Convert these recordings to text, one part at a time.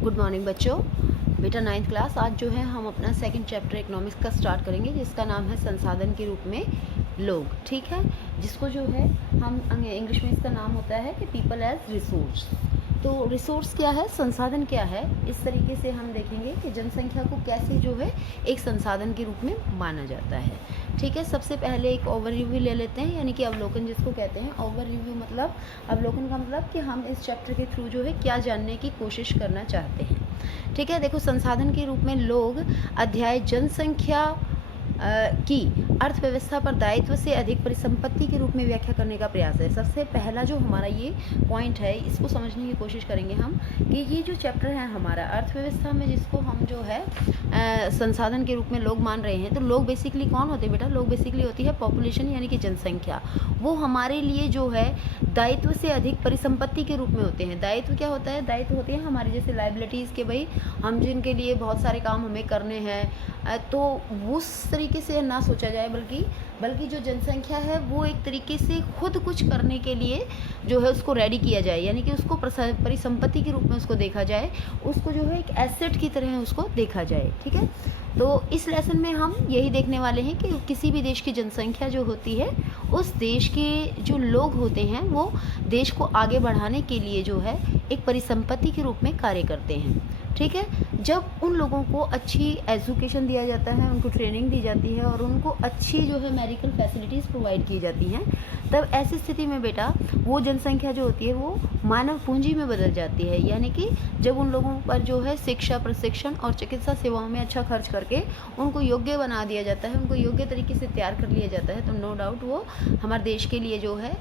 Good morning बच्चों। बेटा 9th class आज जो है हम अपना सेकंड चैप्टर इकोनॉमिक्स का स्टार्ट करेंगे, जिसका नाम है संसाधन के रूप में लोग। ठीक है, जिसको जो है हम इंग्लिश में इसका नाम होता है कि पीपल एज रिसोर्स। तो रिसोर्स क्या है, संसाधन क्या है, इस तरीके से हम देखेंगे कि जनसंख्या को कैसे जो है एक संसाधन के रूप में माना जाता है। ठीक है, सबसे पहले एक ओवर रिव्यू ले लेते हैं, यानी कि अवलोकन जिसको कहते हैं। ओवर रिव्यू मतलब अवलोकन का मतलब कि हम इस चैप्टर के थ्रू जो है क्या जानने की कोशिश करना चाहते हैं। ठीक है, देखो संसाधन के रूप में लोग अध्याय जनसंख्या की अर्थव्यवस्था पर दायित्व से अधिक परिसंपत्ति के रूप में व्याख्या करने का प्रयास है। सबसे पहला जो हमारा ये पॉइंट है, इसको समझने की कोशिश करेंगे हम कि ये जो चैप्टर है हमारा अर्थव्यवस्था में, जिसको हम जो है संसाधन के रूप में लोग मान रहे हैं। तो लोग बेसिकली कौन होते हैं बेटा? लोग बेसिकली होती है पॉपुलेशन, यानी कि जनसंख्या। वो हमारे लिए जो है दायित्व से अधिक परिसंपत्ति के रूप में होते हैं। दायित्व क्या होता है? दायित्व होते हैं हमारे जैसे लाइबिलिटीज़ के, भाई हम जिनके लिए बहुत सारे काम हमें करने हैं। तो उस तरीके से ना सोचा जाए, बल्कि जो जनसंख्या है वो एक तरीके से खुद कुछ करने के लिए जो है उसको रेडी किया जाए, यानी कि उसको परिसंपत्ति के रूप में उसको देखा जाए, उसको जो है एक एसेट की तरह उसको देखा जाए। ठीक है, तो इस लेसन में हम यही देखने वाले हैं कि किसी भी देश की जनसंख्या जो होती है, उस देश के जो लोग होते हैं वो देश को आगे बढ़ाने के लिए जो है एक परिसंपत्ति के रूप में कार्य करते हैं। ठीक है, जब उन लोगों को अच्छी एजुकेशन दिया जाता है, उनको ट्रेनिंग दी जाती है और उनको अच्छी जो है मेडिकल फैसिलिटीज़ प्रोवाइड की जाती हैं, तब ऐसी स्थिति में बेटा वो जनसंख्या जो होती है वो मानव पूंजी में बदल जाती है। यानी कि जब उन लोगों पर जो है शिक्षा, प्रशिक्षण और चिकित्सा सेवाओं में अच्छा खर्च करके उनको योग्य बना दिया जाता है, उनको योग्य तरीके से तैयार कर लिया जाता है, तो नो डाउट वो हमारे देश के लिए जो है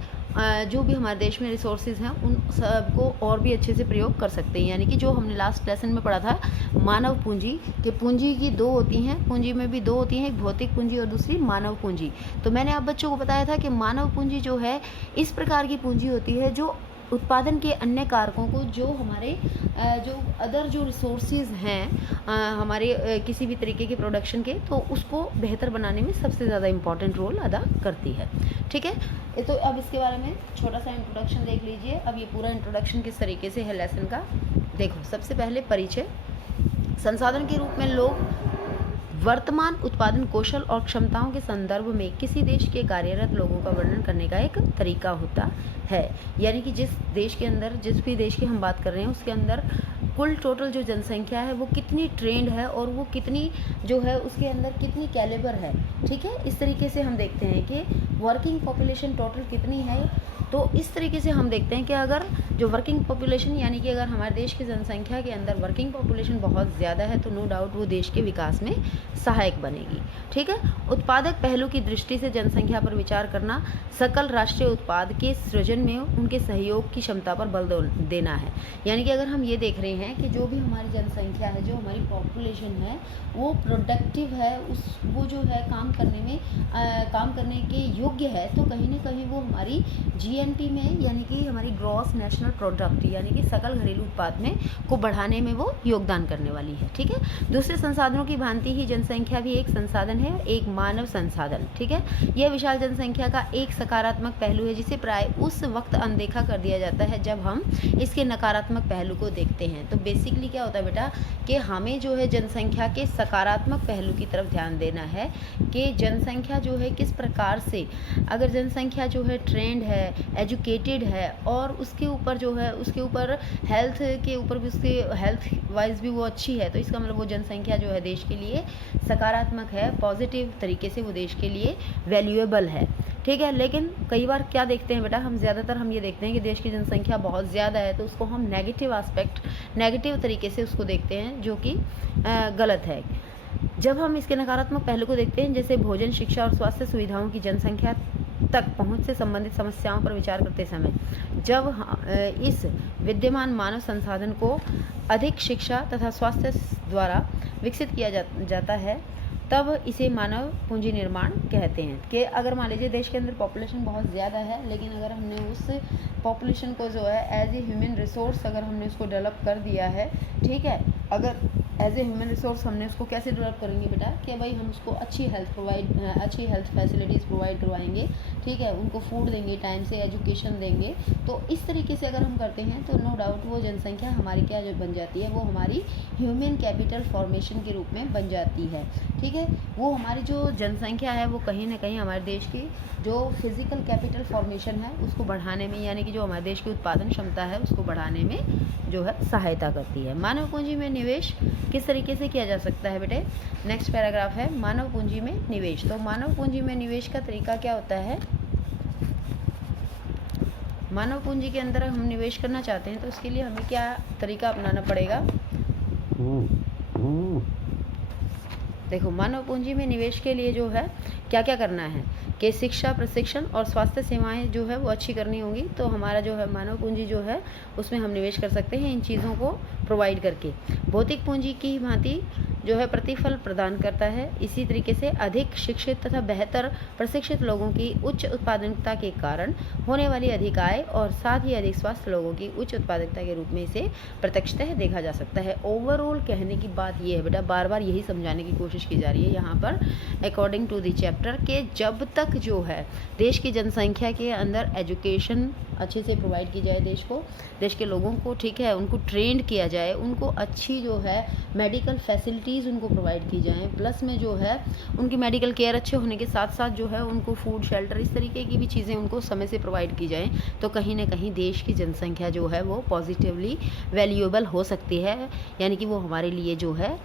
जो भी हमारे देश में रिसोर्सेज हैं उन सबको और भी अच्छे से प्रयोग कर सकते हैं। यानी कि जो हमने लास्ट लेसन में पढ़ा था मानव पूंजी, कि पूंजी की दो होती हैं, पूंजी में भी दो होती हैं, एक भौतिक पूंजी और दूसरी मानव पूंजी। तो मैंने आप बच्चों को बताया था कि मानव पूंजी जो है इस प्रकार की पूंजी होती है जो उत्पादन के अन्य कारकों को, जो हमारे जो अदर जो रिसोर्सेज हैं हमारे किसी भी तरीके के प्रोडक्शन के, तो उसको बेहतर बनाने में सबसे ज़्यादा इम्पॉर्टेंट रोल अदा करती है। ठीक है, तो अब इसके बारे में छोटा सा इंट्रोडक्शन देख लीजिए। अब ये पूरा इंट्रोडक्शन किस तरीके से है लेसन का, देखो। सबसे पहले परिचय। संसाधन के रूप में लोग वर्तमान उत्पादन कौशल और क्षमताओं के संदर्भ में किसी देश के कार्यरत लोगों का वर्णन करने का एक तरीका होता है। यानी कि जिस देश के अंदर, जिस भी देश की हम बात कर रहे हैं, उसके अंदर कुल टोटल जो जनसंख्या है वो कितनी ट्रेंड है और वो कितनी जो है उसके अंदर कितनी कैलिबर है। ठीक है, इस तरीके से हम देखते हैं कि वर्किंग पॉपुलेशन टोटल कितनी है। तो इस तरीके से हम देखते हैं कि अगर जो वर्किंग पॉपुलेशन, यानी कि अगर हमारे देश की जनसंख्या के अंदर वर्किंग पॉपुलेशन बहुत ज़्यादा है, तो नो डाउट वो देश के विकास में सहायक बनेगी। ठीक है, उत्पादक पहलू की दृष्टि से जनसंख्या पर विचार करना सकल राष्ट्रीय उत्पाद के सृजन में उनके सहयोग की क्षमता पर बल देना है। यानी कि अगर हम ये देख रहे हैं कि जो भी हमारी जनसंख्या है, जो हमारी पॉपुलेशन है, वो प्रोडक्टिव है, वो जो है काम करने के योग्य है, तो कहीं ना कहीं वो हमारी जीएनपी में, यानी कि हमारी ग्रॉस नेशनल प्रोडक्ट, यानी कि सकल घरेलू उत्पाद में को बढ़ाने में वो योगदान करने वाली है। ठीक है, दूसरे संसाधनों की भांति ही जनसंख्या भी एक संसाधन है, एक मानव संसाधन। ठीक है, यह विशाल जनसंख्या का एक सकारात्मक पहलू है, जिसे प्राय उस वक्त अनदेखा कर दिया जाता है जब हम इसके नकारात्मक पहलू को देखते हैं। तो बेसिकली क्या होता है बेटा कि हमें जो है जनसंख्या के सकारात्मक पहलू की तरफ ध्यान देना है कि जनसंख्या जो है किस प्रकार से, अगर जनसंख्या जो है ट्रेंड है, एजुकेटेड है और उसके ऊपर जो है उसके ऊपर हेल्थ के ऊपर भी, उसके हेल्थ वाइज भी वो अच्छी है, तो इसका मतलब वो जनसंख्या जो है देश के लिए सकारात्मक है, पॉजिटिव तरीके से वो देश के लिए वैल्यूएबल है। ठीक है, लेकिन कई बार क्या देखते हैं बेटा, हम ज़्यादातर हम ये देखते हैं कि देश की जनसंख्या बहुत ज़्यादा है, तो उसको हम नेगेटिव तरीके से उसको देखते हैं, जो कि गलत है। जब हम इसके नकारात्मक पहलू को देखते हैं, जैसे भोजन, शिक्षा और स्वास्थ्य सुविधाओं की जनसंख्या तक पहुंच से संबंधित समस्याओं पर विचार करते समय, जब इस विद्यमान मानव संसाधन को अधिक शिक्षा तथा स्वास्थ्य द्वारा विकसित किया जाता है, तब इसे मानव पूंजी निर्माण कहते हैं। कि अगर मान लीजिए देश के अंदर पॉपुलेशन बहुत ज़्यादा है, लेकिन अगर हमने उस पॉपुलेशन को जो है एज ए ह्यूमन रिसोर्स अगर हमने उसको डेवलप कर दिया है, ठीक है, अगर एज ए ह्यूमन रिसोर्स हमने उसको कैसे डेवलप करेंगे बेटा कि भाई हम उसको अच्छी हेल्थ फैसिलिटीज़ प्रोवाइड करवाएंगे, ठीक है, उनको फूड देंगे, टाइम से एजुकेशन देंगे, तो इस तरीके से अगर हम करते हैं तो नो डाउट वो जनसंख्या हमारी क्या जो बन जाती है, वो हमारी ह्यूमन कैपिटल फॉर्मेशन के रूप में बन जाती है। ठीक है, वो हमारी जो जनसंख्या है वो कहीं ना कहीं हमारे देश की जो फिजिकल कैपिटल फॉर्मेशन है उसको बढ़ाने में, यानी कि जो हमारे देश की उत्पादन क्षमता है उसको बढ़ाने में जो है सहायता करती है। मानव पूंजी में निवेश किस तरीके से किया जा सकता है बेटे? नेक्स्ट पैराग्राफ है मानव पूंजी में निवेश। तो मानव पूंजी में निवेश का तरीका क्या होता है? मानव पूंजी के अंदर हम निवेश करना चाहते हैं तो उसके लिए हमें क्या तरीका अपनाना पड़ेगा? देखो, मानव पूंजी में निवेश के लिए जो है क्या क्या करना है कि शिक्षा, प्रशिक्षण और स्वास्थ्य सेवाएं जो है वो अच्छी करनी होंगी। तो हमारा जो है मानव पूंजी जो है उसमें हम निवेश कर सकते हैं इन चीज़ों को प्रोवाइड करके। भौतिक पूंजी की भांति जो है प्रतिफल प्रदान करता है। इसी तरीके से अधिक शिक्षित तथा बेहतर प्रशिक्षित लोगों की उच्च उत्पादकता के कारण होने वाली अधिक आय और साथ ही अधिक स्वस्थ लोगों की उच्च उत्पादकता के रूप में इसे प्रत्यक्षतः देखा जा सकता है। ओवरऑल कहने की बात ये है बेटा, बार बार यही समझाने की कोशिश की जा रही है यहाँ पर अकॉर्डिंग टू द चैप्टर के जब तक जो है देश की जनसंख्या के अंदर एजुकेशन अच्छे से प्रोवाइड की जाए, देश के लोगों को, ठीक है, उनको ट्रेंड किया जाए, उनको अच्छी जो है मेडिकल फैसिलिटीज़ उनको प्रोवाइड की जाएँ, प्लस में जो है उनकी मेडिकल केयर अच्छे होने के साथ साथ जो है उनको फूड, शेल्टर, इस तरीके की भी चीज़ें उनको समय से प्रोवाइड की जाएँ, तो कहीं ना कहीं देश की जनसंख्या जो है वो पॉजिटिवली वैल्यूएबल हो सकती है। यानी कि वो हमारे लिए जो है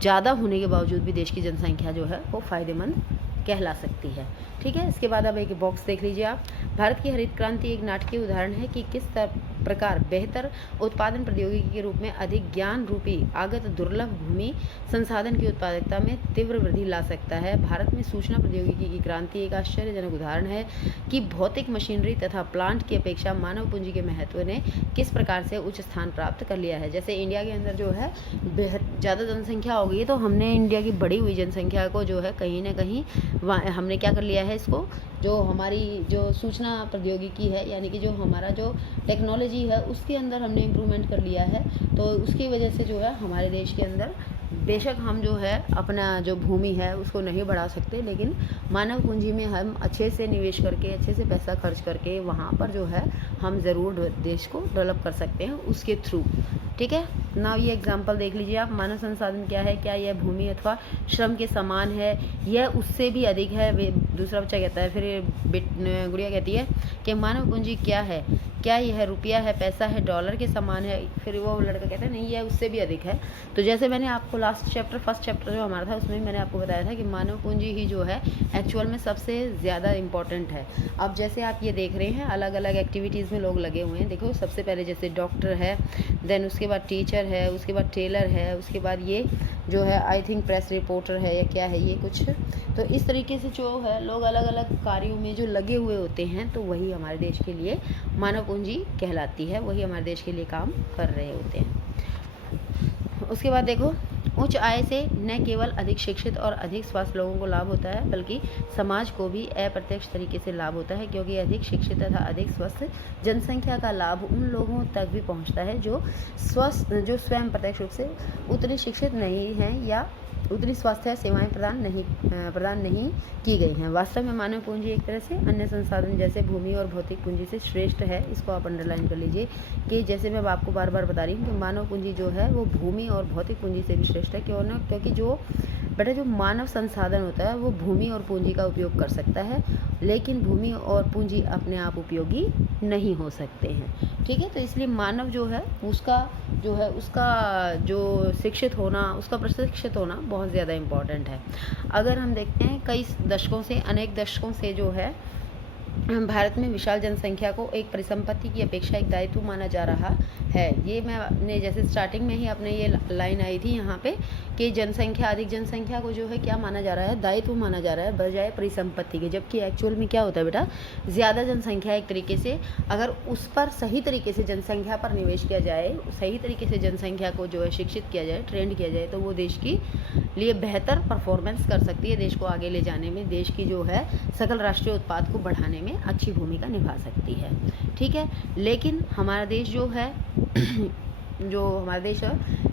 ज़्यादा होने के बावजूद भी देश की जनसंख्या जो है वो फ़ायदेमंद कहला सकती है। ठीक है, इसके बाद अब एक बॉक्स देख लीजिए आप। भारत की हरित क्रांति एक नाटकीय उदाहरण है कि किस प्रकार बेहतर उत्पादन प्रौद्योगिकी के रूप में अधिक ज्ञान रूपी आगत दुर्लभ भूमि संसाधन की उत्पादकता में तीव्र वृद्धि ला सकता है। भारत में सूचना प्रौद्योगिकी की क्रांति एक आश्चर्यजनक उदाहरण है कि भौतिक मशीनरी तथा प्लांट की अपेक्षा मानव पूंजी के महत्व ने किस प्रकार से उच्च स्थान प्राप्त कर लिया है। जैसे इंडिया के अंदर जो है ज़्यादा जनसंख्या हो गई है, तो हमने इंडिया की बढ़ी हुई जनसंख्या को जो है कहीं ना कहीं हमने क्या कर लिया है, इसको जो हमारी जो सूचना प्रौद्योगिकी है, यानी कि जो हमारा जो टेक्नोलॉजी है उसके अंदर हमने इम्प्रूवमेंट कर लिया है। तो उसकी वजह से जो है हमारे देश के अंदर बेशक हम जो है अपना जो भूमि है उसको नहीं बढ़ा सकते, लेकिन मानव पूंजी में हम अच्छे से निवेश करके, अच्छे से पैसा खर्च करके वहाँ पर जो है हम ज़रूर देश को डेवलप कर सकते हैं उसके थ्रू। ठीक है, ना ये एग्जांपल देख लीजिए आप। मानव संसाधन क्या है? क्या यह भूमि अथवा श्रम के समान है? यह उससे भी अधिक है? दूसरा बच्चा कहता है, फिर गुड़िया कहती है कि मानव पूंजी क्या है? क्या यह रुपया है, पैसा है, डॉलर के समान है? फिर वो लड़का कहता है नहीं, यह उससे भी अधिक है। तो जैसे मैंने आपको फर्स्ट चैप्टर जो हमारा था उसमें मैंने आपको बताया था कि मानव पूंजी ही जो है एक्चुअल में सबसे ज़्यादा इम्पॉर्टेंट है। अब जैसे आप ये देख रहे हैं अलग अलग एक्टिविटीज़ में लोग लगे हुए हैं। देखो, सबसे पहले जैसे डॉक्टर है, देन उसके बाद टीचर है, उसके बाद टेलर है, उसके बाद ये जो है आई थिंक प्रेस रिपोर्टर है या क्या है ये कुछ। तो इस तरीके से जो है लोग अलग अलग कार्यों में जो लगे हुए होते हैं, तो वही हमारे देश के लिए मानव पूंजी कहलाती है, वही हमारे देश के लिए काम कर रहे होते हैं। उसके बाद देखो, उच्च आय से न केवल अधिक शिक्षित और अधिक स्वास्थ्य लोगों को लाभ होता है, बल्कि समाज को भी अप्रत्यक्ष तरीके से लाभ होता है, क्योंकि अधिक शिक्षित तथा अधिक स्वस्थ जनसंख्या का लाभ उन लोगों तक भी पहुंचता है जो स्वयं प्रत्यक्ष रूप से उतने शिक्षित नहीं हैं या उतनी स्वास्थ्य सेवाएं प्रदान नहीं की गई हैं। वास्तव में मानव पूंजी एक तरह से अन्य संसाधन जैसे भूमि और भौतिक पूंजी से श्रेष्ठ है। इसको आप अंडरलाइन कर लीजिए कि जैसे मैं आपको बार बार बता रही हूँ कि मानव पूंजी जो है वो भूमि और भौतिक पूंजी से भी श्रेष्ठ है। क्यों ना? क्योंकि जो मानव संसाधन होता है वो भूमि और पूंजी का उपयोग कर सकता है, लेकिन भूमि और पूंजी अपने आप उपयोगी नहीं हो सकते हैं। ठीक है, तो इसलिए मानव जो है उसका जो शिक्षित होना, उसका प्रशिक्षित होना बहुत ज़्यादा इम्पॉर्टेंट है। अगर हम देखते हैं अनेक दशकों से जो है भारत में विशाल जनसंख्या को एक परिसंपत्ति की अपेक्षा एक दायित्व माना जा रहा है। ये मैंने जैसे स्टार्टिंग में ही अपने ये लाइन आई थी यहाँ पे कि अधिक जनसंख्या को जो है क्या माना जा रहा है? दायित्व माना जा रहा है बजाय परिसंपत्ति के। जबकि एक्चुअल में क्या होता है बेटा, ज़्यादा जनसंख्या एक तरीके से अगर उस पर सही तरीके से जनसंख्या पर निवेश किया जाए, सही तरीके से जनसंख्या को जो है शिक्षित किया जाए, ट्रेंड किया जाए, तो वो देश की लिए बेहतर परफॉर्मेंस कर सकती है। देश को आगे ले जाने में, देश की जो है सकल राष्ट्रीय उत्पाद को बढ़ाने में अच्छी भूमिका निभा सकती है। ठीक है, लेकिन हमारा देश जो है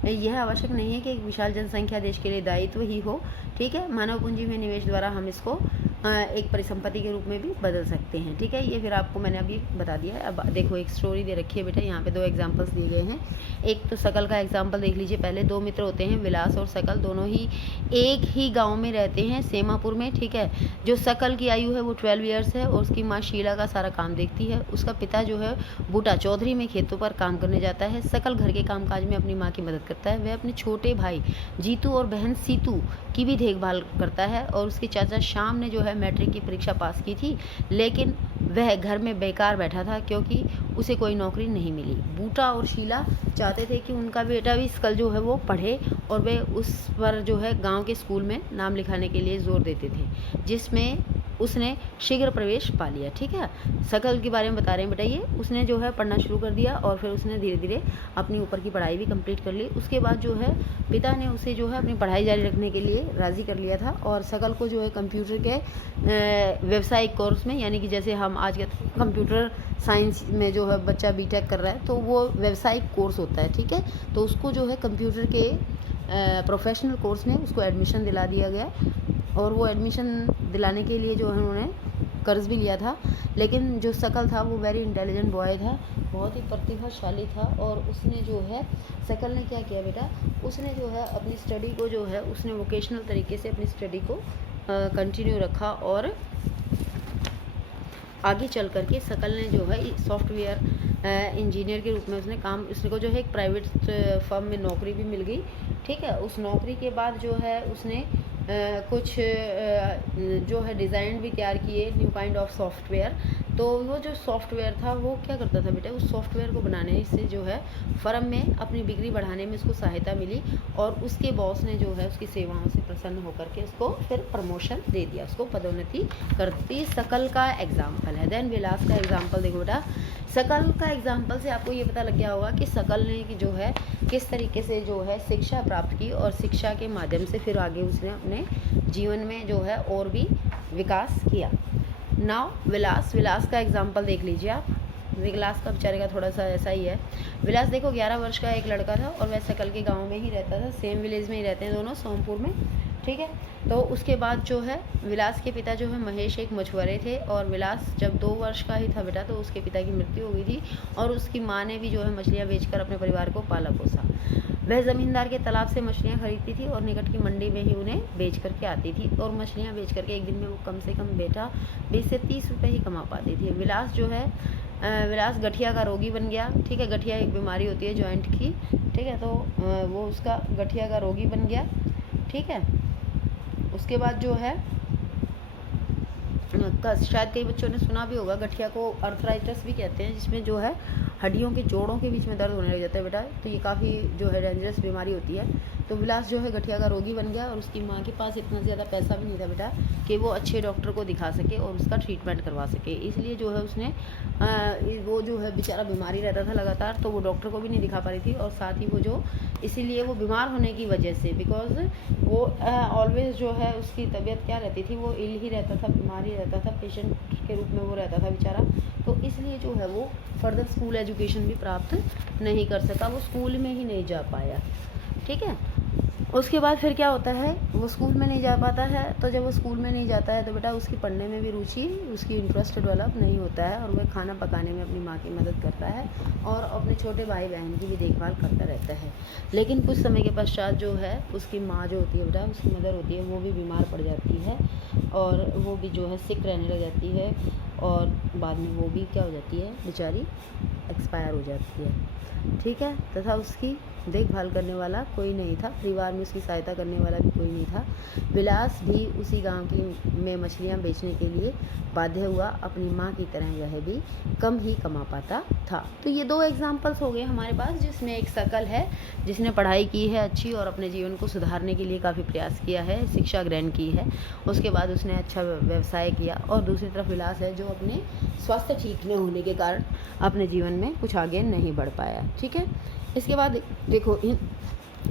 यह आवश्यक नहीं है कि एक विशाल जनसंख्या देश के लिए दायित्व ही हो। ठीक है, मानव पूंजी में निवेश द्वारा हम इसको एक परिसंपत्ति के रूप में भी बदल सकते हैं। ठीक है, ये फिर आपको मैंने अभी बता दिया है। अब देखो एक स्टोरी दे रखी है बेटा, यहाँ पे 2 एग्जांपल्स दिए गए हैं। एक तो शकल का एग्जांपल देख लीजिए पहले। 2 मित्र होते हैं, विलास और शकल, दोनों ही एक ही गांव में रहते हैं, सेमापुर में। ठीक है, जो शकल की आयु है वो 12 ईयर्स है और उसकी माँ शीला का सारा काम देखती है। उसका पिता जो है बूटा चौधरी में खेतों पर काम करने जाता है। शकल घर के कामकाज में अपनी माँ की मदद करता है। वह अपने छोटे भाई जीतू और बहन सीतू की भी देखभाल करता है। और उसके चाचा श्याम ने जो है मैट्रिक की परीक्षा पास की थी, लेकिन वह घर में बेकार बैठा था क्योंकि उसे कोई नौकरी नहीं मिली। बूटा और शीला चाहते थे कि उनका बेटा भी शकल जो है वो पढ़े और वे उस पर जो है गांव के स्कूल में नाम लिखाने के लिए जोर देते थे, जिसमें उसने शीघ्र प्रवेश पा लिया। ठीक है, शकल के बारे में बता रहे हैं बेटा। ये उसने जो है पढ़ना शुरू कर दिया और फिर उसने धीरे धीरे अपनी ऊपर की पढ़ाई भी कंप्लीट कर ली। उसके बाद जो है पिता ने उसे जो है अपनी पढ़ाई जारी रखने के लिए राज़ी कर लिया था और शकल को जो है कंप्यूटर के व्यावसायिक कोर्स में, यानी कि जैसे हम आज के कंप्यूटर साइंस में जो है बच्चा बीटेक कर रहा है तो वो व्यावसायिक कोर्स होता है। ठीक है, तो उसको जो है कंप्यूटर के प्रोफेशनल कोर्स में उसको एडमिशन दिला दिया गया और वो एडमिशन दिलाने के लिए जो है उन्होंने कर्ज भी लिया था। लेकिन जो शकल था वो वेरी इंटेलिजेंट बॉय था, बहुत ही प्रतिभाशाली था और उसने जो है शकल ने क्या किया बेटा, उसने जो है अपनी स्टडी को जो है उसने वोकेशनल तरीके से अपनी स्टडी को कंटिन्यू रखा और आगे चल करके शकल ने जो है सॉफ्टवेयर इंजीनियर के रूप में उसने काम, उसने को जो है एक प्राइवेट फर्म में नौकरी भी मिल गई। ठीक है, उस नौकरी के बाद जो है उसने कुछ जो है डिज़ाइन भी तैयार किए, न्यू काइंड ऑफ सॉफ्टवेयर। तो वो जो सॉफ्टवेयर था वो क्या करता था बेटा, उस सॉफ्टवेयर को बनाने से जो है फर्म में अपनी बिक्री बढ़ाने में उसको सहायता मिली और उसके बॉस ने जो है उसकी सेवाओं से प्रसन्न होकर के उसको फिर प्रमोशन दे दिया, उसको पदोन्नति कर दी। शकल का एग्जाम्पल है। देन विलास का एग्जाम्पल देखो बेटा। शकल का एग्जाम्पल से आपको ये पता लग गया होगा कि शकल ने कि जो है किस तरीके से जो है शिक्षा प्राप्त की और शिक्षा के माध्यम से फिर आगे उसने अपने जीवन में जो है और भी विकास किया। नाउ विलास का एग्जाम्पल देख लीजिए आप। विलास का बेचारे का थोड़ा सा ऐसा ही है। विलास देखो 11 वर्ष का एक लड़का था और वह शकल के गांव में ही रहता था, सेम विलेज में ही रहते हैं दोनों, सोमपुर में। ठीक है, तो उसके बाद जो है विलास के पिता जो है महेश एक मछुआरे थे और विलास जब 2 वर्ष का ही था बेटा तो उसके पिता की मृत्यु हो गई थी और उसकी माँ ने भी जो है मछलियाँ बेचकर अपने परिवार को पाला पोसा। वह ज़मींदार के तालाब से मछलियाँ खरीदती थी और निकट की मंडी में ही उन्हें बेच करके आती थी और मछलियाँ बेच करके एक दिन में वो कम से कम बेटा 20 से 30 रुपये ही कमा पाती थी। विलास जो है विलास गठिया का रोगी बन गया। ठीक है, गठिया एक बीमारी होती है जॉइंट की। ठीक है, तो वो उसका गठिया का रोगी बन गया। ठीक है, उसके बाद जो है शायद कई बच्चों ने सुना भी होगा, गठिया को अर्थराइटिस भी कहते हैं, जिसमें जो है हड्डियों के जोड़ों के बीच में दर्द होने लग जाता है बेटा। तो ये काफ़ी जो है डेंजरस बीमारी होती है। तो विलास जो है गठिया का रोगी बन गया और उसकी माँ के पास इतना ज़्यादा पैसा भी नहीं था बेटा कि वो अच्छे डॉक्टर को दिखा सके और उसका ट्रीटमेंट करवा सके। इसलिए जो है उसने वो जो है बेचारा बीमारी रहता था लगातार, तो वो डॉक्टर को भी नहीं दिखा पा रही थी और साथ ही वो जो इसीलिए वो बीमार होने की वजह से, बिकॉज वो ऑलवेज जो है उसकी तबीयत क्या रहती थी, वो इल ही रहता था, बीमार ही रहता था, पेशेंट के रूप में वो रहता था बेचारा। तो इसलिए जो है वो फर्दर स्कूल एजुकेशन भी प्राप्त नहीं कर सका, वो स्कूल में ही नहीं जा पाया। ठीक है, उसके बाद फिर क्या होता है, वो स्कूल में नहीं जा पाता है। तो जब वो स्कूल में नहीं जाता है तो बेटा उसकी पढ़ने में भी रुचि, उसकी इंटरेस्ट डेवलप नहीं होता है और वह खाना पकाने में अपनी माँ की मदद करता है और अपने छोटे भाई बहन की भी देखभाल करता रहता है। लेकिन कुछ समय के पश्चात जो है उसकी माँ जो होती है बेटा, उसकी मदर होती है, वो भी बीमार पड़ जाती है और वो भी जो है सिक रहने लग जाती है और बाद में वो भी क्या हो जाती है, बेचारी एक्सपायर हो जाती है। ठीक है, तथा उसकी देखभाल करने वाला कोई नहीं था, परिवार में उसकी सहायता करने वाला भी कोई नहीं था। विलास भी उसी गांव की में मछलियां बेचने के लिए बाध्य हुआ, अपनी माँ की तरह वह भी कम ही कमा पाता था। तो ये 2 एग्जाम्पल्स हो गए हमारे पास, जिसमें एक शकल है जिसने पढ़ाई की है अच्छी और अपने जीवन को सुधारने के लिए काफ़ी प्रयास किया है, शिक्षा ग्रहण की है, उसके बाद उसने अच्छा व्यवसाय किया। और दूसरी तरफ विलास है जो अपने स्वास्थ्य ठीक न होने के कारण अपने जीवन में कुछ आगे नहीं बढ़ पाया। ठीक है, इसके बाद देखो इन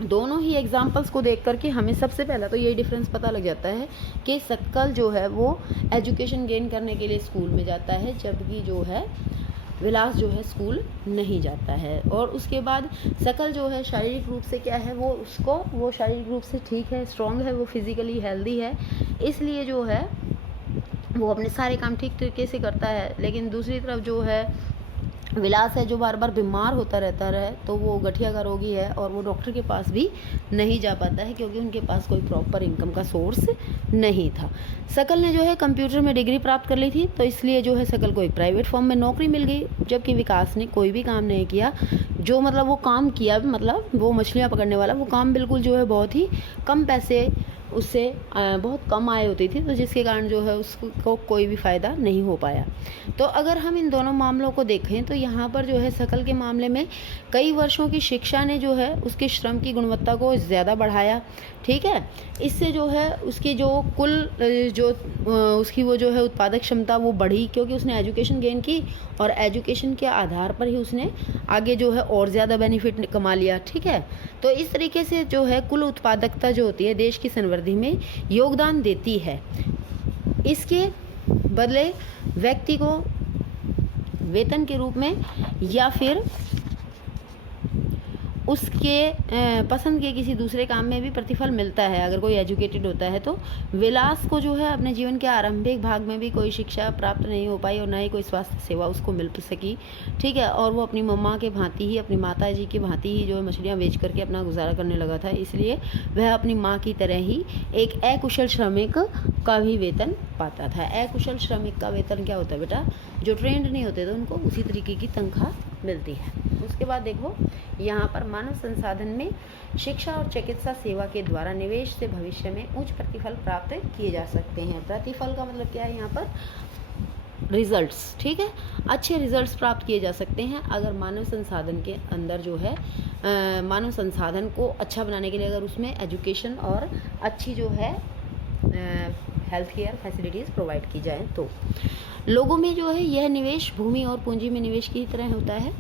दोनों ही एग्जाम्पल्स को देख करके हमें सबसे पहला तो यही डिफरेंस पता लग जाता है कि शकल जो है वो एजुकेशन गेन करने के लिए स्कूल में जाता है, जबकि जो है विलास जो है स्कूल नहीं जाता है। और उसके बाद शकल जो है शारीरिक रूप से क्या है, वो शारीरिक रूप से ठीक है, स्ट्रॉन्ग है, वो फिज़िकली हेल्दी है, इसलिए जो है वो अपने सारे काम ठीक तरीके से करता है, लेकिन दूसरी तरफ जो है विलास है जो बार बार बीमार होता रहता है, तो वो गठिया का रोगी है और वो डॉक्टर के पास भी नहीं जा पाता है क्योंकि उनके पास कोई प्रॉपर इनकम का सोर्स नहीं था। सकल ने जो है कंप्यूटर में डिग्री प्राप्त कर ली थी, तो इसलिए जो है सकल को एक प्राइवेट फर्म में नौकरी मिल गई, जबकि विकास ने कोई भी काम नहीं किया। जो मतलब वो काम किया, मतलब वो मछलियाँ पकड़ने वाला, वो काम बिल्कुल जो है बहुत ही कम पैसे उससे बहुत कम आय होती थी, तो जिसके कारण जो है उसको कोई भी फ़ायदा नहीं हो पाया। तो अगर हम इन दोनों मामलों को देखें तो यहाँ पर जो है सकल के मामले में कई वर्षों की शिक्षा ने जो है उसके श्रम की गुणवत्ता को ज़्यादा बढ़ाया, ठीक है। इससे जो है उसकी जो कुल जो उसकी वो जो है उत्पादक क्षमता वो बढ़ी, क्योंकि उसने एजुकेशन गेन की और एजुकेशन के आधार पर ही उसने आगे जो है और ज़्यादा बेनिफिट कमा लिया, ठीक है। तो इस तरीके से जो है कुल उत्पादकता जो होती है देश की संवर्धि में योगदान देती है। इसके बदले व्यक्ति को वेतन के रूप में या फिर उसके पसंद के किसी दूसरे काम में भी प्रतिफल मिलता है अगर कोई एजुकेटेड होता है। तो विलास को जो है अपने जीवन के आरंभिक भाग में भी कोई शिक्षा प्राप्त नहीं हो पाई और ना ही कोई स्वास्थ्य सेवा उसको मिल सकी, ठीक है। और वो अपनी मम्मा के भांति ही, अपनी माता जी की भांति ही जो है मछलियाँ बेच करके अपना गुजारा करने लगा था, इसलिए वह अपनी माँ की तरह ही एक अकुशल श्रमिक का भी वेतन पाता था। अकुशल श्रमिक का वेतन क्या होता है बेटा? जो ट्रेंड नहीं होते तो उनको उसी तरीके की तनख्वाह मिलती है। उसके बाद देखो यहाँ पर मानव संसाधन में शिक्षा और चिकित्सा सेवा के द्वारा निवेश से भविष्य में उच्च प्रतिफल प्राप्त किए जा सकते हैं। प्रतिफल का मतलब क्या है यहाँ पर? रिजल्ट्स, ठीक है। अच्छे रिजल्ट्स प्राप्त किए जा सकते हैं अगर मानव संसाधन के अंदर जो है मानव संसाधन को अच्छा बनाने के लिए अगर उसमें एजुकेशन और अच्छी जो है हेल्थ केयर फैसिलिटीज़ प्रोवाइड की जाए। तो लोगों में जो है यह निवेश भूमि और पूंजी में निवेश की तरह होता है,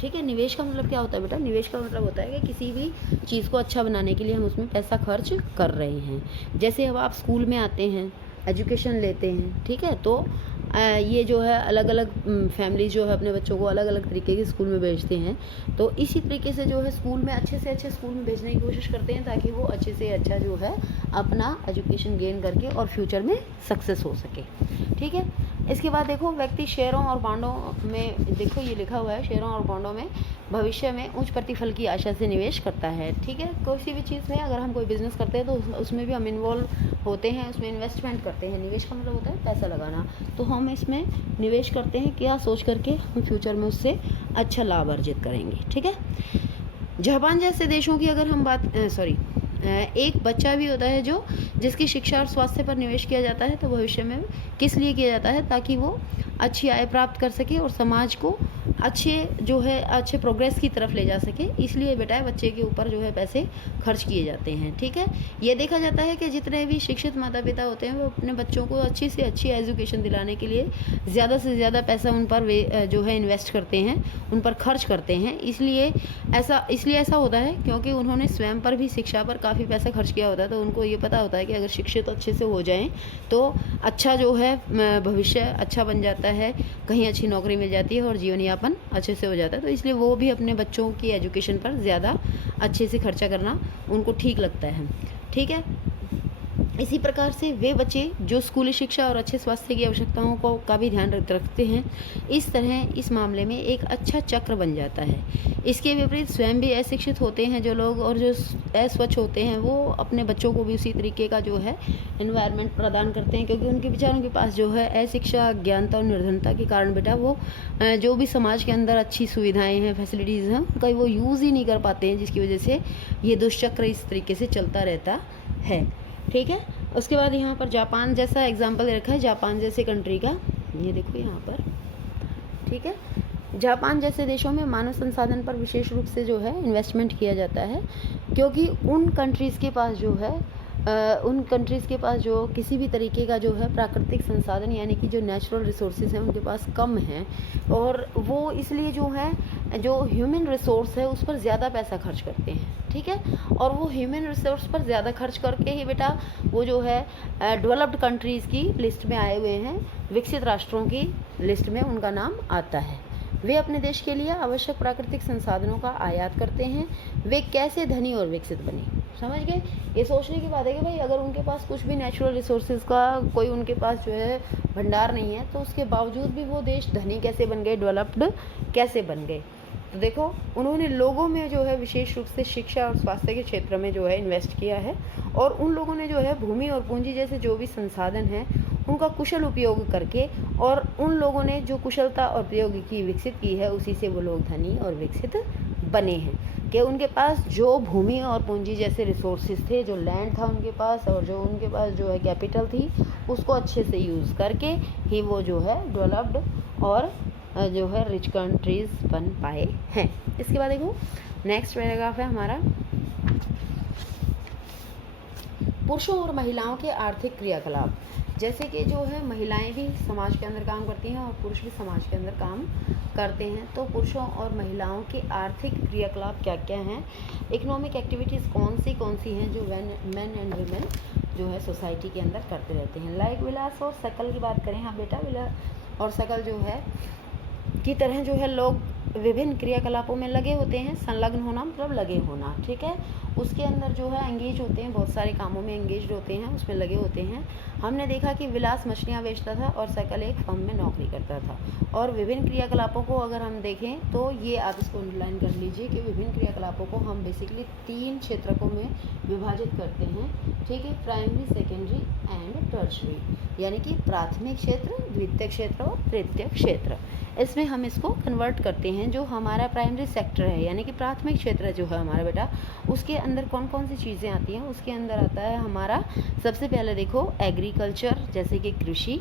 ठीक है। निवेश का मतलब क्या होता है बेटा? निवेश का मतलब होता है कि किसी भी चीज़ को अच्छा बनाने के लिए हम उसमें पैसा खर्च कर रहे हैं। जैसे अब आप स्कूल में आते हैं, एजुकेशन लेते हैं, ठीक है, तो ये जो है अलग अलग फैमिलीज जो है अपने बच्चों को अलग अलग तरीके के स्कूल में भेजते हैं। तो इसी तरीके से जो है स्कूल में अच्छे से अच्छे स्कूल में भेजने की कोशिश करते हैं ताकि वो अच्छे से अच्छा जो है अपना एजुकेशन गेन करके और फ्यूचर में सक्सेस हो सके, ठीक है। इसके बाद देखो व्यक्ति शेयरों और बॉन्डों में, देखो ये लिखा हुआ है, शेयरों और बॉन्डों में भविष्य में उच्च प्रतिफल की आशा से निवेश करता है, ठीक है। किसी भी चीज़ में अगर हम कोई बिजनेस करते हैं तो उसमें भी हम इन्वॉल्व होते हैं, उसमें इन्वेस्टमेंट करते हैं। निवेश का मतलब होता है पैसा लगाना, तो हम इसमें निवेश करते हैं क्या सोच करके हम फ्यूचर में उससे अच्छा लाभ अर्जित करेंगे, ठीक है। जापान जैसे देशों की अगर हम बात एक बच्चा भी होता है जो जिसकी शिक्षा और स्वास्थ्य पर निवेश किया जाता है, तो भविष्य में किस लिए किया जाता है? ताकि वो अच्छी आय प्राप्त कर सके और समाज को अच्छे प्रोग्रेस की तरफ ले जा सके, इसलिए बेटा बच्चे के ऊपर जो है पैसे खर्च किए जाते हैं, ठीक है। ये देखा जाता है कि जितने भी शिक्षित माता पिता होते हैं वो अपने बच्चों को अच्छी से अच्छी एजुकेशन दिलाने के लिए ज़्यादा से ज़्यादा पैसा उन पर वे जो है इन्वेस्ट करते हैं, उन पर खर्च करते हैं। इसलिए ऐसा होता है क्योंकि उन्होंने स्वयं पर भी शिक्षा पर काफ़ी पैसा खर्च किया होता है, तो उनको ये पता होता है कि अगर शिक्षित अच्छे से हो जाएं तो अच्छा जो है भविष्य अच्छा बन जाता है, कहीं अच्छी नौकरी मिल जाती है और जीवन यापन अच्छे से हो जाता है। तो इसलिए वो भी अपने बच्चों की एजुकेशन पर ज़्यादा अच्छे से खर्चा करना उनको ठीक लगता है, ठीक है। इसी प्रकार से वे बच्चे जो स्कूली शिक्षा और अच्छे स्वास्थ्य की आवश्यकताओं का भी ध्यान रखते हैं, इस तरह इस मामले में एक अच्छा चक्र बन जाता है। इसके विपरीत स्वयं भी अशिक्षित होते हैं जो लोग और जो अस्वच्छ होते हैं, वो अपने बच्चों को भी उसी तरीके का जो है एनवायरनमेंट प्रदान करते हैं, क्योंकि उनके बेचारों के पास जो है अशिक्षा, अज्ञानता और निर्धनता के कारण बेटा वो जो भी समाज के अंदर अच्छी सुविधाएँ हैं, फैसिलिटीज़ हैं, उनका वो यूज़ ही नहीं कर पाते हैं, जिसकी वजह से ये दुष्चक्र इस तरीके से चलता रहता है, ठीक है। उसके बाद यहाँ पर जापान जैसा एग्जाम्पल रखा है, जापान जैसे कंट्री का, ये देखो यहाँ पर, ठीक है। जापान जैसे देशों में मानव संसाधन पर विशेष रूप से जो है इन्वेस्टमेंट किया जाता है, क्योंकि उन कंट्रीज़ के पास जो किसी भी तरीके का जो है प्राकृतिक संसाधन यानी कि जो नेचुरल रिसोर्सेज हैं उनके पास कम हैं, और वो इसलिए जो है जो ह्यूमन रिसोर्स है उस पर ज़्यादा पैसा खर्च करते हैं, ठीक है। और वो ह्यूमन रिसोर्स पर ज़्यादा खर्च करके ही बेटा वो जो है डेवलप्ड कंट्रीज़ की लिस्ट में आए हुए हैं, विकसित राष्ट्रों की लिस्ट में उनका नाम आता है। वे अपने देश के लिए आवश्यक प्राकृतिक संसाधनों का आयात करते हैं। वे कैसे धनी और विकसित बने? समझ गए। ये सोचने की बात है कि भाई अगर उनके पास कुछ भी नेचुरल रिसोर्सेज का कोई उनके पास जो है भंडार नहीं है, तो उसके बावजूद भी वो देश धनी कैसे बन गए, डेवलप्ड कैसे बन गए। तो देखो उन्होंने लोगों में जो है विशेष रूप से शिक्षा और स्वास्थ्य के क्षेत्र में जो है इन्वेस्ट किया है, और उन लोगों ने जो है भूमि और पूंजी जैसे जो भी संसाधन हैं उनका कुशल उपयोग करके, और उन लोगों ने जो कुशलता और प्रौद्योगिकी विकसित की है उसी से वो लोग धनी और विकसित बने हैं। कि उनके पास जो भूमि और पूंजी जैसे रिसोर्सेज थे, जो लैंड था उनके पास, और जो उनके पास जो है कैपिटल थी, उसको अच्छे से यूज़ करके ही वो जो है डेवलप्ड और जो है रिच कंट्रीज बन पाए हैं। इसके बाद देखो नेक्स्ट पैराग्राफ है हमारा, पुरुषों और महिलाओं के आर्थिक क्रियाकलाप। जैसे कि जो है महिलाएं भी समाज के अंदर काम करती हैं और पुरुष भी समाज के अंदर काम करते हैं, तो पुरुषों और महिलाओं के आर्थिक क्रियाकलाप क्या क्या हैं, इकोनॉमिक एक्टिविटीज़ कौन सी हैं जो मेन एंड वुमेन जो है सोसाइटी के अंदर करते रहते हैं। लाइक विलास और शकल की बात करें, हाँ बेटा, विलास और शकल जो है की तरह जो है लोग विभिन्न क्रियाकलापों में लगे होते हैं। संलग्न होना मतलब लगे होना, ठीक है। उसके अंदर जो है एंगेज होते हैं, बहुत सारे कामों में एंगेज होते हैं, उसमें लगे होते हैं। हमने देखा कि विलास मछलियाँ बेचता था और शकल एक फर्म में नौकरी करता था। और विभिन्न क्रियाकलापों को अगर हम देखें तो ये आप इसको अंडरलाइन कर लीजिए कि विभिन्न क्रियाकलापों को हम बेसिकली 3 क्षेत्रकों में विभाजित करते हैं, ठीक है। प्राइमरी, सेकेंडरी एंड टर्शरी, यानी कि प्राथमिक क्षेत्र, द्वितीयक क्षेत्र और तृतीयक क्षेत्र। इसमें हम इसको कन्वर्ट करते हैं। जो हमारा प्राइमरी सेक्टर है यानी कि प्राथमिक क्षेत्र जो है हमारा बेटा, उसके अंदर कौन कौन सी चीज़ें आती हैं। उसके अंदर आता है हमारा सबसे पहले देखो एग्रीकल्चर, जैसे कि कृषि,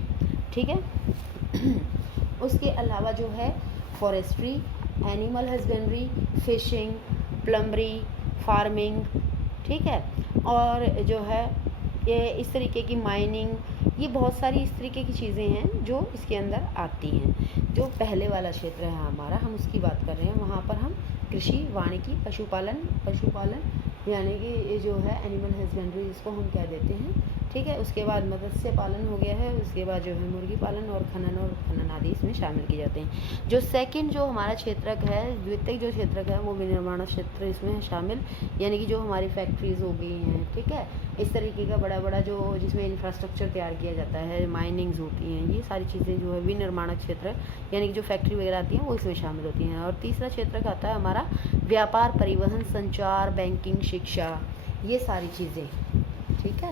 ठीक है। उसके अलावा जो है forestry, animal husbandry, fishing, plumbery, farming, ठीक है। और जो है ये इस तरीके की माइनिंग, ये बहुत सारी इस तरीके की चीज़ें हैं जो इसके अंदर आती हैं। जो पहले वाला क्षेत्र है हमारा, हम उसकी बात कर रहे हैं, वहाँ पर हम कृषि, वानिकी, पशुपालन यानी कि ये जो है एनिमल हस्बेंड्री जिसको हम कह देते हैं, ठीक है। उसके बाद मत्स्य पालन हो गया है, उसके बाद जो है मुर्गी पालन और खनन आदि इसमें शामिल किए जाते हैं। जो सेकंड जो हमारा क्षेत्रक है, द्वितीयक जो क्षेत्रक है, वो विनिर्माण क्षेत्र इसमें है शामिल, यानी कि जो हमारी फैक्ट्रीज हो गई हैं, ठीक है। इस तरीके का बड़ा बड़ा जो जिसमें इंफ्रास्ट्रक्चर तैयार किया जाता है, माइनिंग्स होती हैं, ये सारी चीज़ें जो है विनिर्माण क्षेत्र यानी कि जो फैक्ट्री वगैरह आती हैं वो इसमें शामिल होती हैं। और तीसरा क्षेत्र आता है हमारा व्यापार, परिवहन, संचार, बैंकिंग, शिक्षा, ये सारी चीज़ें, ठीक है।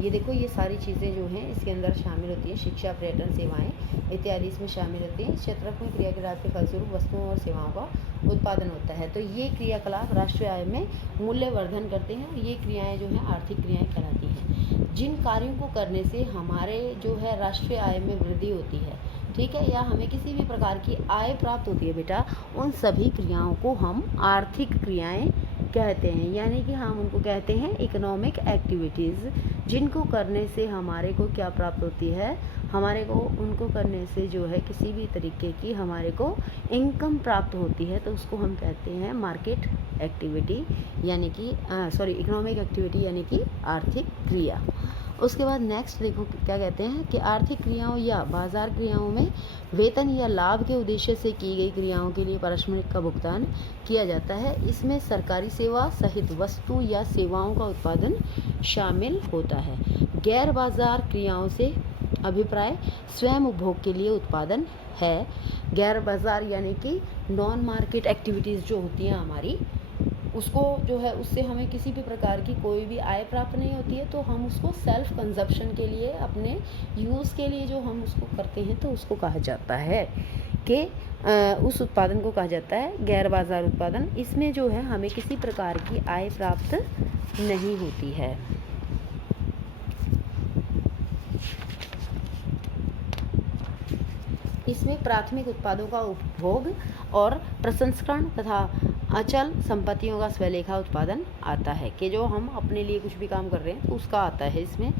ये देखो ये सारी चीज़ें जो हैं इसके अंदर शामिल होती हैं। शिक्षा, पर्यटन, सेवाएं इत्यादि इसमें शामिल होती हैं। इस क्षेत्र में क्रियाकलाप के फलस्वरूप वस्तुओं और सेवाओं का उत्पादन होता है। तो ये क्रियाकलाप राष्ट्रीय आय में मूल्यवर्धन करते हैं और ये क्रियाएं जो हैं आर्थिक क्रियाएं कहलाती हैं। जिन कार्यों को करने से हमारे जो है राष्ट्रीय आय में वृद्धि होती है, ठीक है, या हमें किसी भी प्रकार की आय प्राप्त होती है बेटा, उन सभी क्रियाओं को हम आर्थिक क्रियाएं कहते हैं। यानी कि हम उनको कहते हैं इकोनॉमिक एक्टिविटीज़, जिनको करने से हमारे को क्या प्राप्त होती है, हमारे को उनको करने से जो है किसी भी तरीके की हमारे को इनकम प्राप्त होती है, तो उसको हम कहते हैं मार्केट एक्टिविटी, यानी कि इकोनॉमिक एक्टिविटी यानी कि आर्थिक क्रिया। उसके बाद नेक्स्ट देखो क्या कहते हैं कि आर्थिक क्रियाओं या बाजार क्रियाओं में वेतन या लाभ के उद्देश्य से की गई क्रियाओं के लिए पारिश्रमिक का भुगतान किया जाता है। इसमें सरकारी सेवा सहित वस्तु या सेवाओं का उत्पादन शामिल होता है। गैर बाजार क्रियाओं से अभिप्राय स्वयं उपभोग के लिए उत्पादन है। गैर बाजार यानी कि नॉन मार्केट एक्टिविटीज़ जो होती हैं हमारी, उसको जो है उससे हमें किसी भी प्रकार की कोई भी आय प्राप्त नहीं होती है, तो हम उसको सेल्फ कंजप्शन के लिए, अपने यूज़ के लिए जो हम उसको करते हैं, तो उसको कहा जाता है कि उस उत्पादन को कहा जाता है गैर बाजार उत्पादन। इसमें जो है हमें किसी प्रकार की आय प्राप्त नहीं होती है। इसमें प्राथमिक उत्पादों का उपभोग और प्रसंस्करण तथा अचल संपत्तियों का स्वलेखा उत्पादन आता है, कि जो हम अपने लिए कुछ भी काम कर रहे हैं तो उसका आता है इसमें।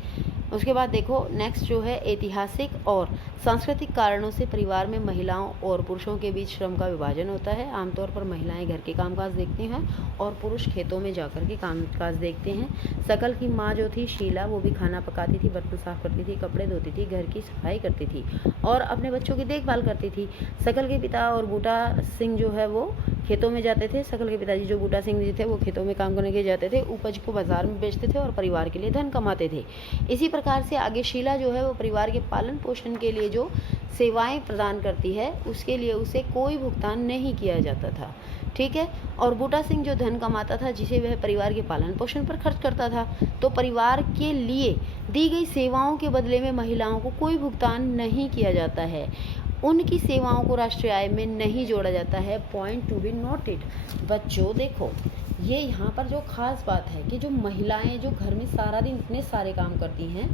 उसके बाद देखो नेक्स्ट जो है ऐतिहासिक और सांस्कृतिक कारणों से परिवार में महिलाओं और पुरुषों के बीच श्रम का विभाजन होता है। आमतौर पर महिलाएं घर के कामकाज देखती हैं और पुरुष खेतों में जाकर के कामकाज देखते हैं। शकल की माँ जो थी शीला, वो भी खाना पकाती थी, बर्तन साफ करती थी, कपड़े धोती थी, घर की सफाई करती थी और अपने बच्चों की देखभाल करती थी। शकल के पिता और बूटा सिंह जो है वो खेतों में जाते थे। शकल के पिताजी जो बूटा सिंह जी थे वो खेतों में काम करने के लिए जाते थे, उपज को बाजार में बेचते थे और परिवार के लिए धन कमाते थे। इसी प्रकार से आगे शीला जो है वो परिवार के पालन पोषण के लिए जो सेवाएं प्रदान करती है उसके लिए उसे कोई भुगतान नहीं किया जाता था, ठीक है। और बूटा सिंह जो धन कमाता था जिसे वह परिवार के पालन पोषण पर खर्च करता था, तो परिवार के लिए दी गई सेवाओं के बदले में महिलाओं को कोई भुगतान नहीं किया जाता है, उनकी सेवाओं को राष्ट्रीय आय में नहीं जोड़ा जाता है। Point to be noted. बच्चों देखो, ये यहाँ पर जो खास बात है कि जो महिलाएं जो घर में सारा दिन इतने सारे काम करती हैं,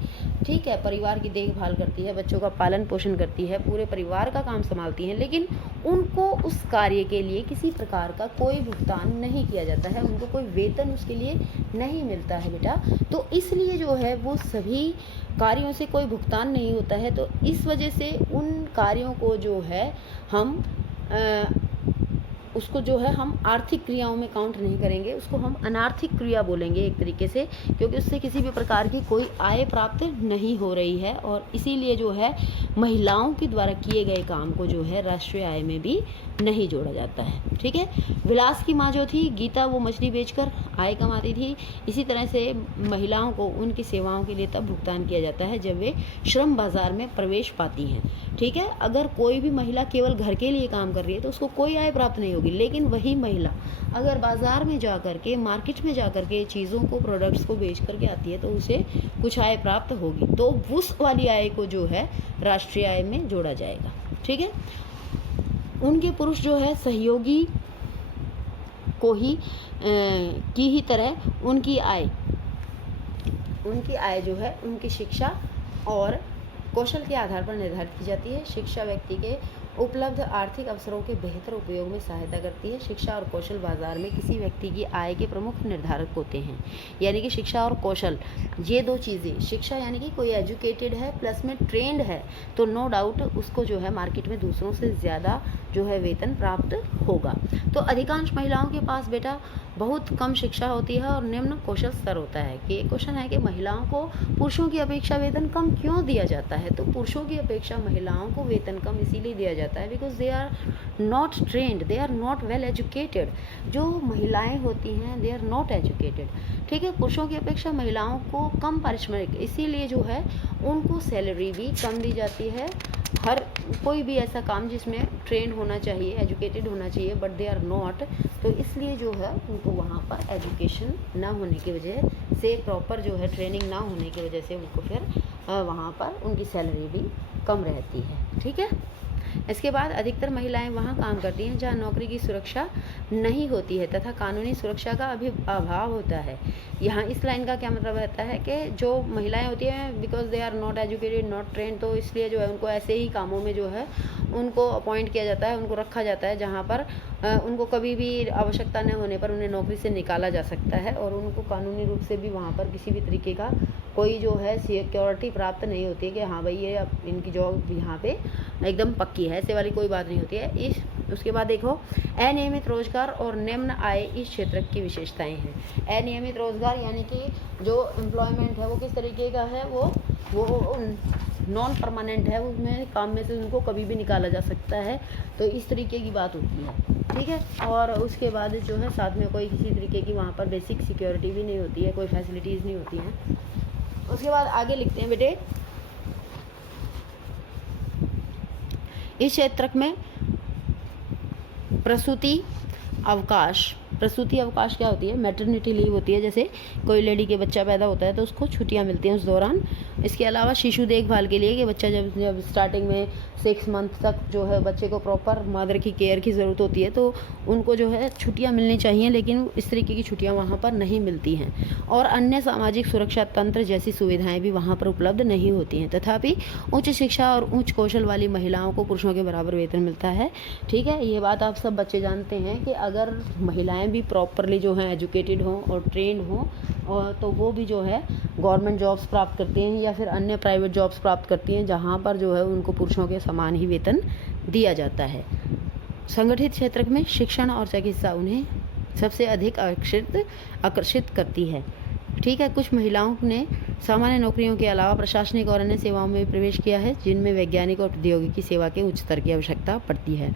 ठीक है, परिवार की देखभाल करती है, बच्चों का पालन पोषण करती है, पूरे परिवार का काम संभालती हैं, लेकिन उनको उस कार्य के लिए किसी प्रकार का कोई भुगतान नहीं किया जाता है, उनको कोई वेतन उसके लिए नहीं मिलता है बेटा। तो इसलिए जो है वो सभी कार्यों से कोई भुगतान नहीं होता है, तो इस वजह से उन कार्यों को जो है हम उसको जो है हम आर्थिक क्रियाओं में काउंट नहीं करेंगे, उसको हम अनार्थिक क्रिया बोलेंगे एक तरीके से, क्योंकि उससे किसी भी प्रकार की कोई आय प्राप्त नहीं हो रही है और इसीलिए जो है महिलाओं के द्वारा किए गए काम को जो है राष्ट्रीय आय में भी नहीं जोड़ा जाता है, ठीक है। विलास की माँ जो थी गीता, वो मछली बेचकर आय कमाती थी। इसी तरह से महिलाओं को उनकी सेवाओं के लिए तब भुगतान किया जाता है जब वे श्रम बाजार में प्रवेश पाती हैं, ठीक है। अगर कोई भी महिला केवल घर के लिए काम कर रही है तो उसको कोई आय प्राप्त नहीं होगी, लेकिन वही महिला अगर बाजार में जा कर के, मार्केट में जा कर के चीज़ों को, प्रोडक्ट्स को बेच करके आती है तो उसे कुछ आय प्राप्त होगी, तो उस वाली आय को जो है राष्ट्रीय आय में जोड़ा जाएगा, ठीक है। उनके पुरुष जो है सहयोगी को ही की ही तरह उनकी आय जो है उनकी शिक्षा और कौशल के आधार पर निर्धारित की जाती है। शिक्षा व्यक्ति के उपलब्ध आर्थिक अवसरों के बेहतर उपयोग में सहायता करती है। शिक्षा और कौशल बाजार में किसी व्यक्ति की आय के प्रमुख निर्धारक होते हैं, यानी कि शिक्षा और कौशल, ये दो चीज़ें, शिक्षा यानी कि कोई एजुकेटेड है प्लस में ट्रेंड है तो नो डाउट उसको जो है मार्केट में दूसरों से ज़्यादा जो है वेतन प्राप्त होगा। तो अधिकांश महिलाओं के पास बेटा बहुत कम शिक्षा होती है और निम्न कौशल स्तर होता है। कि एक क्वेश्चन है कि महिलाओं को पुरुषों की अपेक्षा वेतन कम क्यों दिया जाता है, तो पुरुषों की अपेक्षा महिलाओं को वेतन कम इसीलिए दिया जाता है because they are not trained, they are not well educated. जो महिलाएं होती हैं दे आर नॉट एजुकेटेड, ठीक है। पुरुषों की अपेक्षा महिलाओं को कम पारिश्रमिक, इसीलिए जो है उनको सैलरी भी कम दी जाती है। हर कोई भी ऐसा काम जिसमें ट्रेंड होना चाहिए, एजुकेटेड होना चाहिए, बट दे आर नॉट, तो इसलिए जो है उनको वहाँ पर एजुकेशन ना होने की वजह से, प्रॉपर जो है ट्रेनिंग ना होने की वजह से उनको फिर वहाँ पर उनकी सैलरी भी कम रहती है, ठीक है। इसके बाद अधिकतर महिलाएं वहाँ काम करती हैं जहाँ नौकरी की सुरक्षा नहीं होती है तथा कानूनी सुरक्षा का अभी अभाव होता है। यहाँ इस लाइन का क्या मतलब रहता है कि जो महिलाएं होती हैं because they are not educated, not trained, तो इसलिए जो है उनको ऐसे ही कामों में जो है उनको अपॉइंट किया जाता है, उनको रखा जाता है जहाँ पर उनको कभी भी आवश्यकता न होने पर उन्हें नौकरी से निकाला जा सकता है और उनको कानूनी रूप से भी वहाँ पर किसी भी तरीके का कोई जो है सिक्योरिटी प्राप्त नहीं होती है कि हाँ भाई ये अब इनकी जॉब यहाँ पे एकदम पक्की है, ऐसे वाली कोई बात नहीं होती है। उसके बाद देखो अनियमित रोजगार और निम्न आय इस क्षेत्र की विशेषताएं हैं। अनियमित रोजगार यानी कि जो एम्प्लॉयमेंट है वो किस तरीके का है, वो नॉन परमानेंट है, उसमें काम में से उनको कभी भी निकाला जा सकता है, तो इस तरीके की बात होती है, ठीक है। और उसके बाद जो है साथ में कोई किसी तरीके की वहाँ पर बेसिक सिक्योरिटी भी नहीं होती है, कोई फैसिलिटीज़ नहीं होती हैं। उसके बाद आगे लिखते हैं बेटे, इस क्षेत्र में प्रसूति अवकाश क्या होती है, मैटरनिटी लीव होती है, जैसे कोई लेडी के बच्चा पैदा होता है तो उसको छुट्टियां मिलती हैं उस दौरान। इसके अलावा शिशु देखभाल के लिए कि बच्चा जब स्टार्टिंग में 6 मंथ तक जो है बच्चे को प्रॉपर मदर की केयर की ज़रूरत होती है तो उनको जो है छुट्टियां मिलनी चाहिए, लेकिन इस तरीके की छुट्टियां वहाँ पर नहीं मिलती हैं। और अन्य सामाजिक सुरक्षा तंत्र जैसी सुविधाएँ भी वहाँ पर उपलब्ध नहीं होती हैं। तथापि उच्च शिक्षा और उच्च कौशल वाली महिलाओं को पुरुषों के बराबर वेतन मिलता है, ठीक है। ये बात आप सब बच्चे जानते हैं कि अगर महिलाएं भी प्रॉपरली जो है एजुकेटेड हों और ट्रेंड हों और तो वो भी जो है गवर्नमेंट जॉब्स प्राप्त करती हैं या फिर अन्य प्राइवेट जॉब्स प्राप्त करती हैं जहाँ पर जो है उनको पुरुषों के समान ही वेतन दिया जाता है। संगठित क्षेत्र में शिक्षण और चिकित्सा उन्हें सबसे अधिक आकर्षित करती है, ठीक है। कुछ महिलाओं ने सामान्य नौकरियों के अलावा प्रशासनिक और अन्य सेवाओं में भी प्रवेश किया है जिनमें वैज्ञानिक और प्रौद्योगिकी सेवा के उच्च स्तर की आवश्यकता पड़ती है।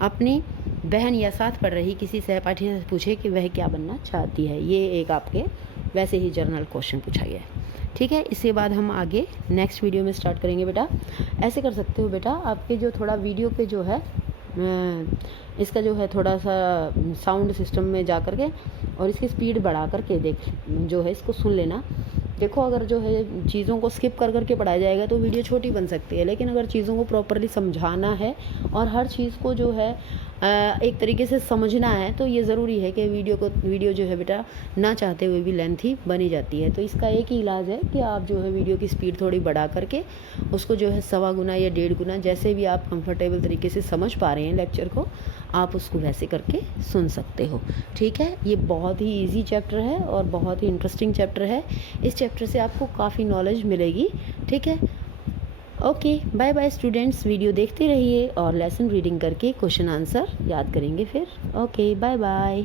अपनी बहन या साथ पढ़ रही किसी सहपाठी से पूछे कि वह क्या बनना चाहती है। ये एक आपके वैसे ही जनरल क्वेश्चन पूछा गया है। ठीक है, इसके बाद हम आगे नेक्स्ट वीडियो में स्टार्ट करेंगे बेटा। ऐसे कर सकते हो बेटा, आपके जो थोड़ा वीडियो के जो है इसका जो है थोड़ा सा साउंड सिस्टम में जा कर के और इसकी स्पीड बढ़ा करके देख जो है इसको सुन लेना। देखो, अगर जो है चीज़ों को स्किप कर करके पढ़ाया जाएगा तो वीडियो छोटी बन सकती है, लेकिन अगर चीज़ों को प्रॉपरली समझाना है और हर चीज़ को जो है एक तरीके से समझना है तो ये ज़रूरी है कि वीडियो जो है बेटा ना चाहते हुए भी लेंथी बनी जाती है। तो इसका एक ही इलाज है कि आप जो है वीडियो की स्पीड थोड़ी बढ़ा करके उसको जो है 1.25 गुना या 1.5 गुना, जैसे भी आप कंफर्टेबल तरीके से समझ पा रहे हैं लेक्चर को, आप उसको वैसे करके सुन सकते हो। ठीक है, ये बहुत ही ईजी चैप्टर है और बहुत ही इंटरेस्टिंग चैप्टर है। इस चैप्टर से आपको काफ़ी नॉलेज मिलेगी। ठीक है, okay, bye bye students. Video देखते रहिए और लेसन रीडिंग करके क्वेश्चन आंसर याद करेंगे फिर। Okay, bye bye.